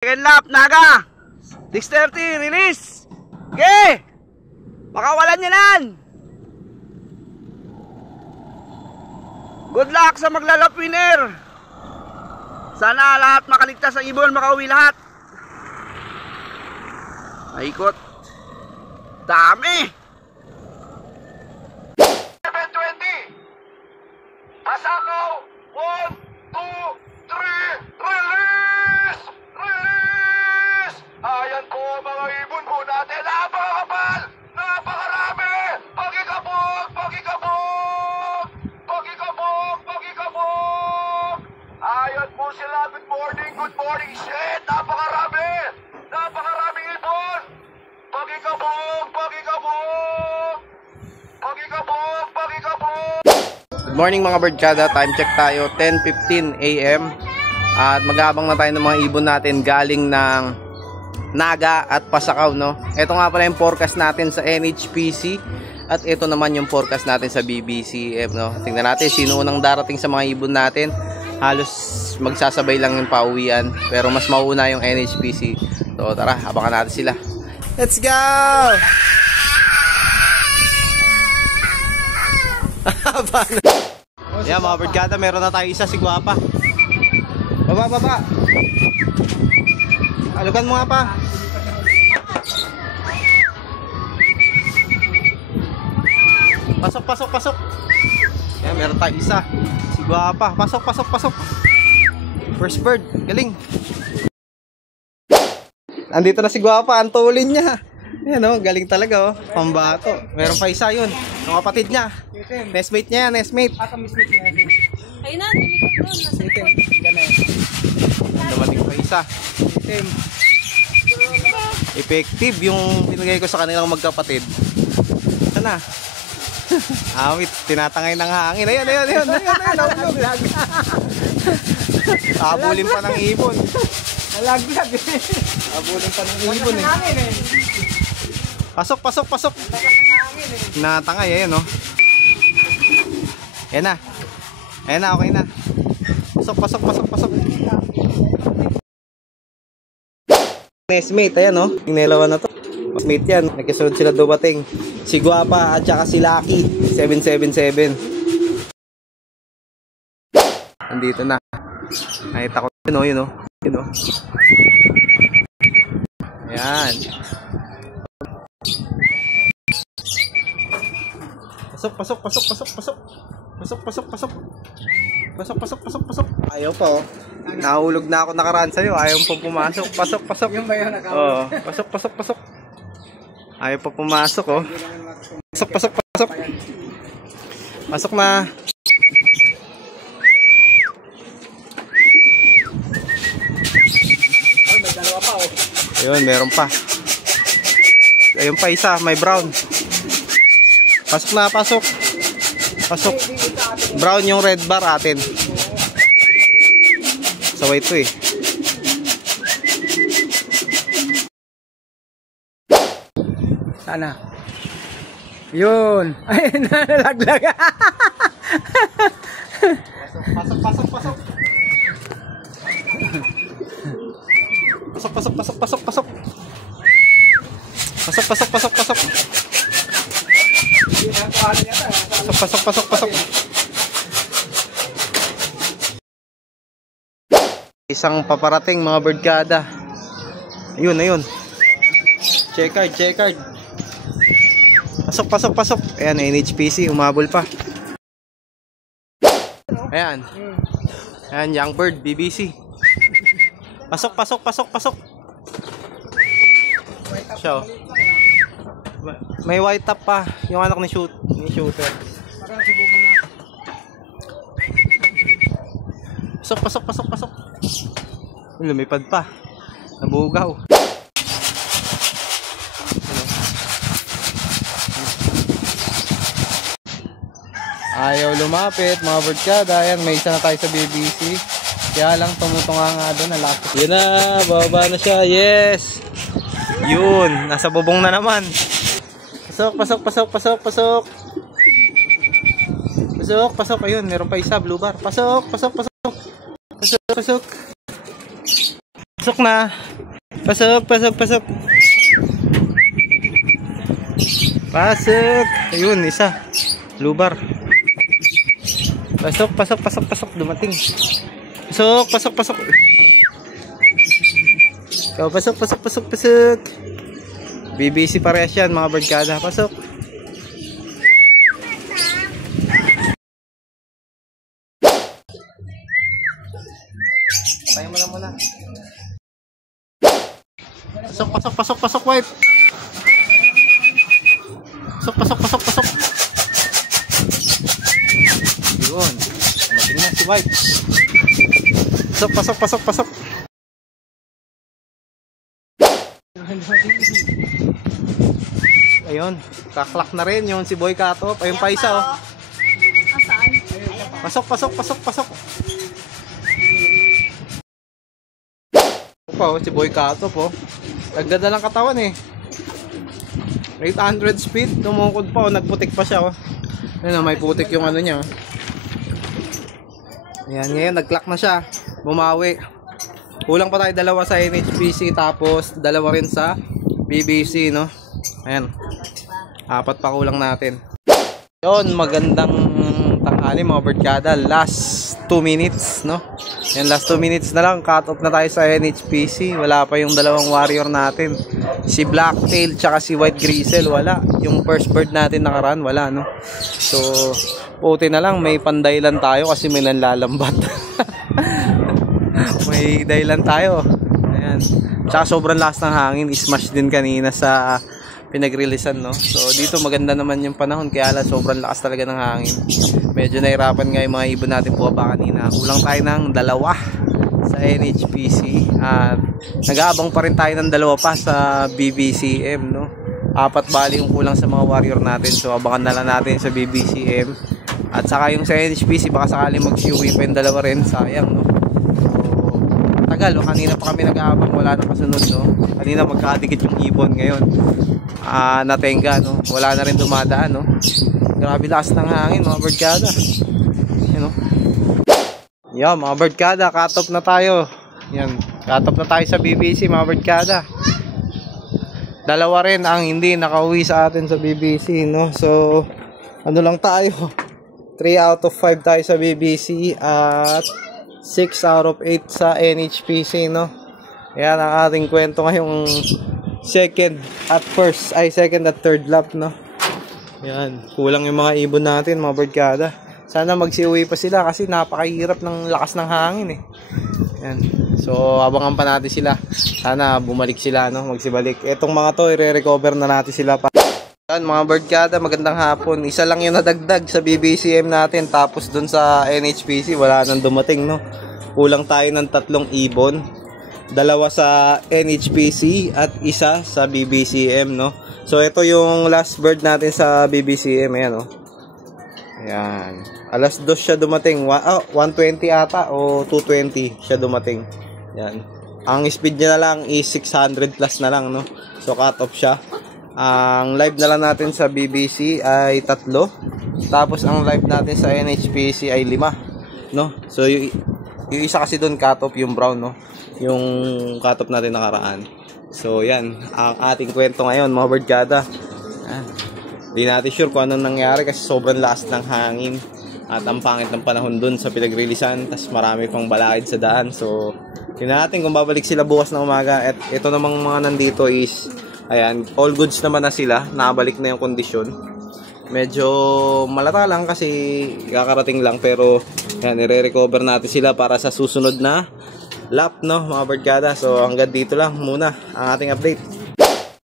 Second lap, Naga. 6:30, release. Okay. Pakawalan niya nan. Good luck sa maglalap winner. Sana lahat makaligtas sa ibon, makauwi lahat. Maikot. Dami. 720. Pasakaw. 1, 2, 3. Release! Release! Ayan po mga ibon po natin. Napakakapal! Napakarami! Pagkikabog! Pagkikabog! Pagkikabog! Pagkikabog! Ayan po sila. Good morning! Good morning! Shit! Napakarami! Napakaraming ibon! Pagkikabog! Pagkikabog! Pagkikabog! Pagkikabog! Good morning mga birdkada. Time check tayo, 10:15 AM. At mag-aabang na tayo ng mga ibon natin galing ng Naga at Pasakaw, no? Ito nga pala yung forecast natin sa NHPC. At ito naman yung forecast natin sa BBCF, no? Tingnan natin sino unang darating sa mga ibon natin. Halos magsasabay lang yung pauwian, pero mas mauna yung NHPC. So tara, abangan natin sila. Let's go! Yan mga birdkada, meron na tayo isa, si Guapa. Baba. Alukan mo nga pa. Pasok. Yan, meron tayo isa, si Guapa. Pasok. First bird, galing. Andito na si Guapa, ang tulin niya. Yan o, galing talaga o. Pambato. Meron pa isa yun, ang kapatid niya. Nestmate niya yan, nestmate. Ayun na, lumikot doon. Nasa likod. Dumating pa isa. Effective yung pinagay ko sa kanilang magkapatid. Sana. Awit, tinatangay ng hangin. Ayun. Nahulog. Abulin pa ng ibon. Nalaglag Abulin pa ng ibon eh. Pasok. Natangay, ayan o. Ayan na, okay na. Pasok. Nestmate, ayan o. Yung nelawan na to. Nestmate yan. Nagkasunod sila dumating. Si Guapa at saka si Lucky. 777. Andito na. Nakita ko yun o. Ayan. Pasok. Ayaw pa oh. Nahulog na ako nakaraan sa'yo. Ayaw pa pumasok. Pasok. Yung ba yun? Oo. Pasok. Ayaw pa pumasok oh. Pasok. Pasok na. May dalawa pa oh. Ayun, meron pa. Ayun pa isa, may brown. Pasok. Brown yung red bar atin. Saway ito eh. Sana. Yun. Ay, nalaglag. Pasok. Isang paparating mga birdkada. Ayun. Check card. Pasok. Ayan, NHPC, umabol pa. Ayan, young bird, BBC. Pasok. Siya. May white top pa, yung anak ni shooter. Pasok. Lumipad pa. Nabugaw. Ayaw lumapit mga birdkada. Ayan, may isa na tayo sa BBC. Kaya lang tumutunga nga doon. Yun na, bababa na siya. Yes! Yun, nasa bubong na naman. Pasok. Ayun, meron pa isa, blue bar. Pasok. Pasok na. Pasok, pasok, pasok. Pasok. Ayun, isa. Lubar. Pasok, pasok, pasok, pasok. Dumating. Pasok, pasok, pasok. Ikaw, pasok, pasok, pasok, pasok. BBC parehas yan, mga barkada. Pasok. Tayo mo lang muna. Pasok, pasok, pasok, pasok, wife. Pasok, pasok, pasok, pasok. Yun. Dumating na si wife. Pasok, pasok, pasok, pasok. Ayun, kaklak na rin yung si Boy Katop. Ayun pa isa oh. Saan? Pasok, pasok, pasok, pasok. Pa oh, si Boy Katop oh. Ang ganda ng katawan eh. 800 speed, tumungkod pa oh, nagputik pa siya oh. Ayun oh, may putik yung ano niya oh. Ayan, ngayon nag-clock na siya. Bumawi. Kulang pa tayo dalawa sa NHPC tapos dalawa rin sa BBC no. Ayan. 4 pa kulang natin. Yun, magandang tanghali mga barkada. Last 2 minutes no. Yan, last 2 minutes na lang. Cut off na tayo sa NHPC. Wala pa yung dalawang warrior natin. Si Blacktail tsaka si White Grizzle. Wala. Yung first bird natin nakaraan. Wala no. So, puti na lang. May pandaylan tayo kasi may nanlalambat. May dahilan tayo. Ayan. Tsaka sobrang lakas ng hangin. Smash din kanina sa pinag-releasean no. So dito maganda naman yung panahon kaya lang sobrang lakas talaga ng hangin. Medyo nahirapan nga yung mga ibon natin po ba kanina. Kulang tayo ng 2 sa NHPC at nag-aabang pa rin tayo ng 2 pa sa BBCM no. 4 bali yung kulang sa mga warrior natin. So abangan na lang natin sa BBCM. At saka yung sa NHPC baka sakaling mag-QE pa yung 2 rin. Sayang no. Tagal, no? Kanina pa kami nag-aabang, wala nang kasunod no. Kanina magkadikit yung ibon, ngayon natenga no. Wala na rin dumadaan no. Grabe lakas ng hangin mga birdkada. Yan no. Yan mga birdkada, cut off na tayo. Yan, cut off na tayo sa BBC mga birdkada. 2 rin ang hindi nakauwi sa atin sa BBC no. So ano lang tayo, 3 out of 5 tayo sa BBC at 6 out of 8 sa NHPC no. Yan ang ating kwento ngayong second at third lap no. Yan, kulang yung mga ibon natin mga birdkada. Sana magsiuwi pa sila kasi napakahirap ng lakas ng hangin eh. Yan. So abangan pa natin sila. Sana bumalik sila no, magsibalik. Etong mga to i-recover na natin sila pa. Yan mga birdkada, magandang hapon. Isa lang yung nadagdag sa BBCM natin tapos dun sa NHPC wala nang dumating no. Kulang tayo ng 3 ibon. 2 sa NHPC at 1 sa BBCM no. So ito yung last bird natin sa BBCM ayan oh. Ayan. Alas 2 siya dumating. 120 ata o 220 siya dumating. Yan. Ang speed niya na lang is 600 plus na lang no. So cut off siya. Ang live na lang natin sa BBC ay 3. Tapos ang live natin sa NHPC ay 5 no. So yung isa kasi doon cut off yung brown no. Yung cut off natin nakaraan. So yan ang ating kwento ngayon mga birdkada. Hindi natin sure kung anong nangyari kasi sobrang lakas ng hangin at ang pangit ng panahon dun sa pinag-releasean, tas marami pang balakid sa daan. So tingnan natin kung babalik sila bukas na umaga. At ito namang mga nandito is ayan, all goods naman na sila, nakabalik na yung kondisyon. Medyo malata lang kasi kakarating lang, pero ayan, i-recover natin sila para sa susunod na lap no mga birdkada. So hanggang dito lang muna ang ating update.